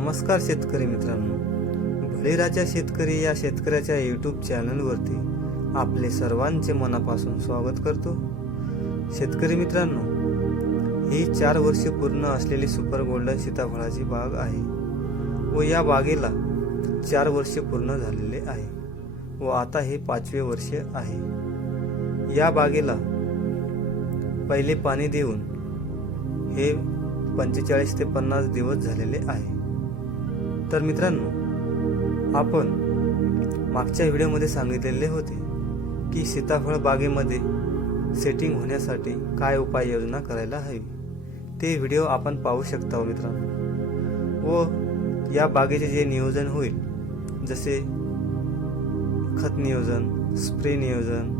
नमस्कार शेतकरी मित्रांनो, बळीराजा शेतकरी या शेतकऱ्याच्या यूट्यूब चॅनलवरती आपले सर्वांचे मनापासून स्वागत करतो। शेतकरी मित्रांनो, ही 4 वर्षे पूर्ण असलेली सुपर गोल्डन सीताफळाची बाग आहे व या बागेला 4 वर्षे पूर्ण झालेले आहे व आता हे 5वे वर्ष आहे। या बागेला पहिले पाणी देऊन हे 45 ते 50 दिवस झालेले आहे। तर मित्रांनो, आपण मागच्या व्हिडिओमध्ये सांगितलेले होते की सीताफळ बागेमध्ये सेटिंग होण्यासाठी काय उपाययोजना करायला हवी, ते व्हिडिओ आपण पाहू शकता मित्रांनो। व या बागेचे जे नियोजन होईल, जसे खत नियोजन, स्प्रे नियोजन,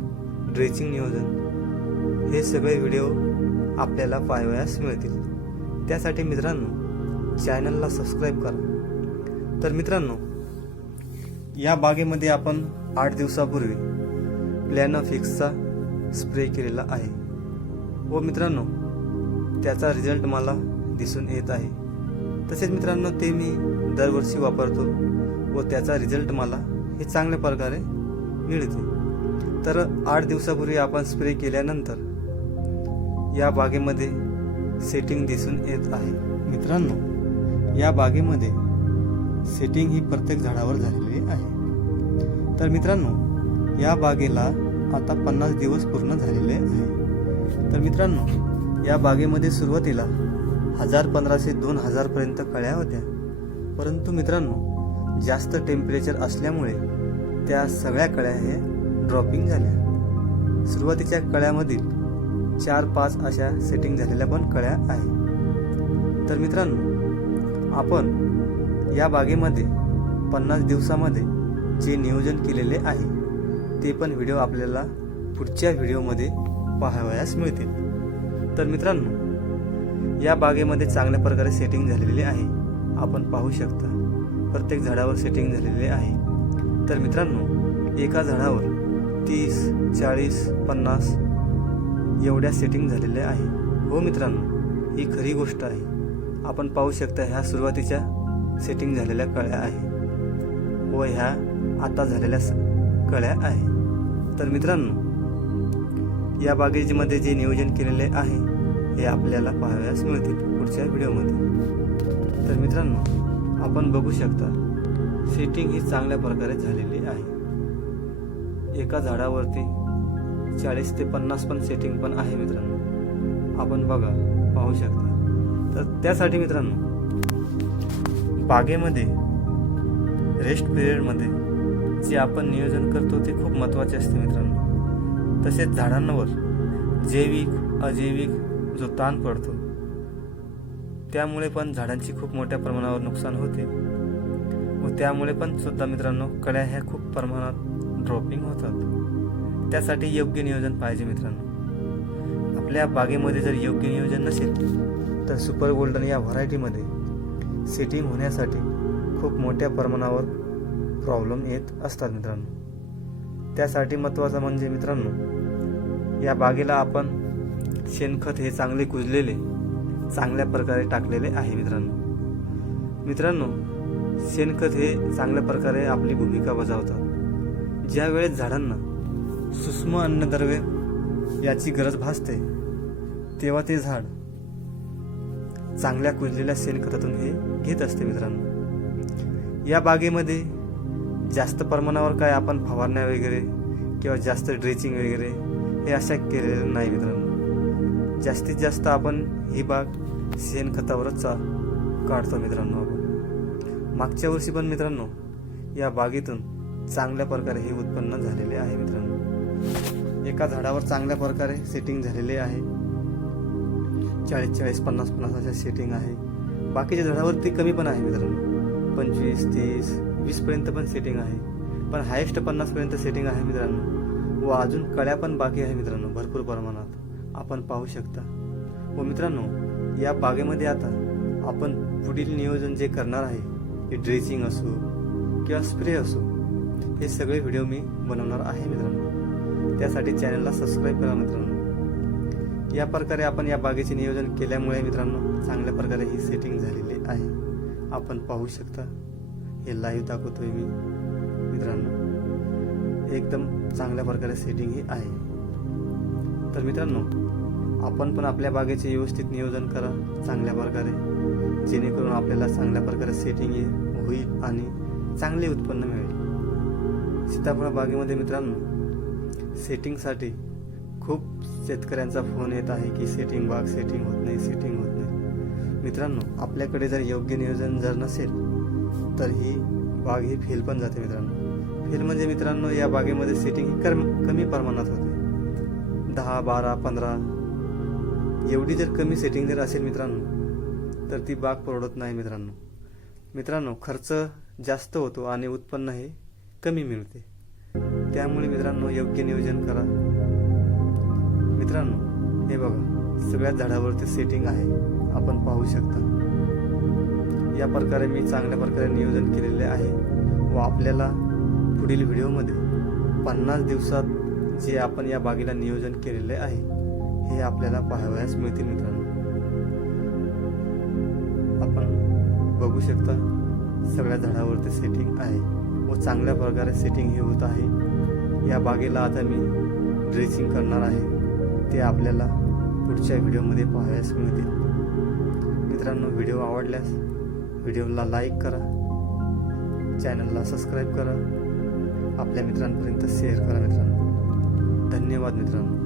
ड्रेचिंग नियोजन, हे सगळे व्हिडिओ आपल्याला पाहावयास मिळतील। त्यासाठी मित्रांनो चॅनलला सबस्क्राईब करा। तर मित्रांनो, या बागेमध्ये आपण 8 दिवसापूर्वी प्लॅनोफिक्सचा स्प्रे केलेला आहे व मित्रांनो त्याचा रिझल्ट मला दिसून येत आहे। तसेच मित्रांनो, ते मी दरवर्षी वापरतो व त्याचा रिझल्ट मला हे चांगल्या प्रकारे मिळते। तर 8 दिवसापूर्वी आपण स्प्रे केल्यानंतर या बागेमध्ये सेटिंग दिसून येत आहे। मित्रांनो, या बागेमध्ये सेटिंग ही प्रत्येक झाडावर झालेली आहे। तर मित्रांनो, या बागेला आता 50 दिवस पूर्ण झालेले आहे। तर मित्रांनो, या बागेमध्ये सुरुवातीला 1500-2000 पर्यंत कळ्या होत्या, परंतु मित्रांनो जास्त टेम्परेचर असल्यामुळे त्या सगळ्या कळ्या हे ड्रॉपिंग झाल्या। सुरुवातीच्या कळ्यामधील 4-5 अशा सेटिंग झालेल्या पण कळ्या आहेत। तर मित्रांनो, आपण या बागेमध्ये 50 दिवसामध्ये जे नियोजन केलेले आहे ते पण व्हिडिओ आपल्याला पुढच्या व्हिडिओमध्ये पाहावयास मिळतील। तर मित्रांनो, या बागेमध्ये चांगल्या प्रकारे सेटिंग झालेली आहे, आपण पाहू शकता प्रत्येक झाडावर सेटिंग झालेले आहे। तर मित्रांनो, एका झाडावर 30, 40, 50 एवढ्या सेटिंग झालेल्या आहे। हो मित्रांनो, ही खरी गोष्ट आहे। आपण पाहू शकता ह्या सुरुवातीच्या सेटिंग झालेल्या कळ्या आहे व ह्या आता झालेल्या कळ्या आहे। तर मित्रांनो, या बागेमध्ये जे नियोजन केलेले आहे हे आपल्याला पाहावयास मिळतील पुढच्या व्हिडिओमध्ये। तर मित्रांनो, आपण बघू शकता सेटिंग ही चांगल्या प्रकारे झालेली आहे। एका झाडावरती 40 ते 50 पण सेटिंग पण आहे मित्रांनो, आपण पाहू शकता। तर त्यासाठी मित्रांनो, बागेमध्ये रेस्ट पिरियडमध्ये जे आपण नियोजन करतो ते खूप महत्त्वाचे असते मित्रांनो। तसेच झाडांवर जैविक अजैविक जो ताण पडतो त्यामुळे पण झाडांची खूप मोठ्या प्रमाणावर नुकसान होते व त्यामुळे पण सुद्धा मित्रांनो कळ्या ह्या खूप प्रमाणात ड्रॉपिंग होतात। त्यासाठी योग्य नियोजन पाहिजे मित्रांनो। आपल्या बागेमध्ये जर योग्य नियोजन नसेल तर सुपर गोल्डन या व्हरायटीमध्ये सेटिंग होण्यासाठी खूप मोठ्या प्रमाणावर प्रॉब्लेम येत असतात मित्रांनो। त्यासाठी महत्त्वाचं म्हणजे मित्रांनो, या बागेला आपण शेणखत हे चांगले कुजलेले चांगल्या प्रकारे टाकलेले आहे मित्रांनो, शेणखत हे चांगल्या प्रकारे आपली भूमिका बजावतात। ज्या वेळेस झाडांना सूक्ष्म अन्नद्रव्य याची गरज भासते तेव्हा ते झाड चांगल्या कुजलेल्या शेणखतातून हे घेत असते मित्रांनो। या बागेमध्ये जास्त प्रमाणावर काय आपण फवारण्या वगैरे किंवा जास्त ड्रेचिंग वगैरे हे अशा केलेलं नाही मित्रांनो। जास्तीत जास्त आपण ही बाग शेणखतावरच काढतो मित्रांनो। आपण मागच्या वर्षी पण मित्रांनो या बागेतून चांगल्या प्रकारे हे उत्पन्न झालेले आहे मित्रांनो। एका झाडावर चांगल्या प्रकारे सेटिंग झालेले आहे, 40-40, 50-50 अशा सेटिंग आहे। बाकीच्या झाडावरती कमी पण आहे मित्रांनो, 25, 30, 20 पर्यंत पण सेटिंग आहे, पण हायेस्ट 50 पर्यंत सेटिंग आहे मित्रांनो। व अजून कळ्या पण बाकी आहे मित्रांनो भरपूर प्रमाणात, आपण पाहू शकता। व मित्रांनो, या बागेमध्ये आता आपण पुढील नियोजन जे करणार आहे, हे ड्रेचिंग असो किंवा स्प्रे असो, हे सगळे व्हिडिओ मी बनवणार आहे मित्रांनो। त्यासाठी चॅनलला सबस्क्राईब करा मित्रांनो। या प्रकारे आपण या बागेचे नियोजन केल्यामुळे मित्रांनो चांगल्या प्रकारे ही सेटिंग झालेली आहे। आपण पाहू शकता, हे लाईव्ह दाखवतोय मी मित्रांनो. एकदम चांगल्या प्रकारे सेटिंग ही आहे. तर मित्रांनो, आपण पण आपल्या बागेचे व्यवस्थित नियोजन करा चांगल्या प्रकारे, जेणेकरून आपल्याला चांगल्या प्रकारे सेटिंग होईल आणि चांगले उत्पन्न मिळेल. सीताफळ बागेमध्ये मित्रांनो सेटिंगसाठी खूप शेतकऱ्यांचा फोन येत आहे की बाग सेटिंग होत नाही. मित्रांनो, आपल्याकडे जर योग्य नियोजन जर नसेल तर ही बाग ही फेल पण जाते मित्रांनो. फेल म्हणजे मित्रांनो, या बागेमध्ये सेटिंग ही कमी प्रमाणात होते. 10, 12, 15 एवढी जर कमी सेटिंग जर असेल मित्रांनो तर ती बाग परवडत नाही मित्रांनो. खर्च जास्त होतो आणि उत्पन्न हे कमी मिळते. त्यामुळे मित्रांनो योग्य नियोजन करा. मित्रांनो, हे बघा, सगळ्या झाडावरती सेटिंग आहे, आपण पाहू शकता. या प्रकारे मी चांगल्या प्रकारे नियोजन केलेले आहे व आपल्याला पुढील व्हिडिओमध्ये 50 दिवसात जे आपण या बागेला नियोजन केलेले आहे हे आपल्याला पाहावयास मिळतील मित्रांनो. आपण बघू शकता सगळ्या झाडावरती सेटिंग आहे व चांगल्या प्रकारे सेटिंग हे होत आहे. या बागेला आता मी ड्रेसिंग करणार आहे, ते आपल्याला पुढच्या व्हिडिओमध्ये पाहावयास मिळतील. मित्रांनो, व्हिडिओ आवडल्यास व्हिडिओला लाईक करा, चॅनलला सबस्क्राईब करा, आपल्या मित्रांपर्यंत शेअर करा मित्रांनो. धन्यवाद मित्रांनो.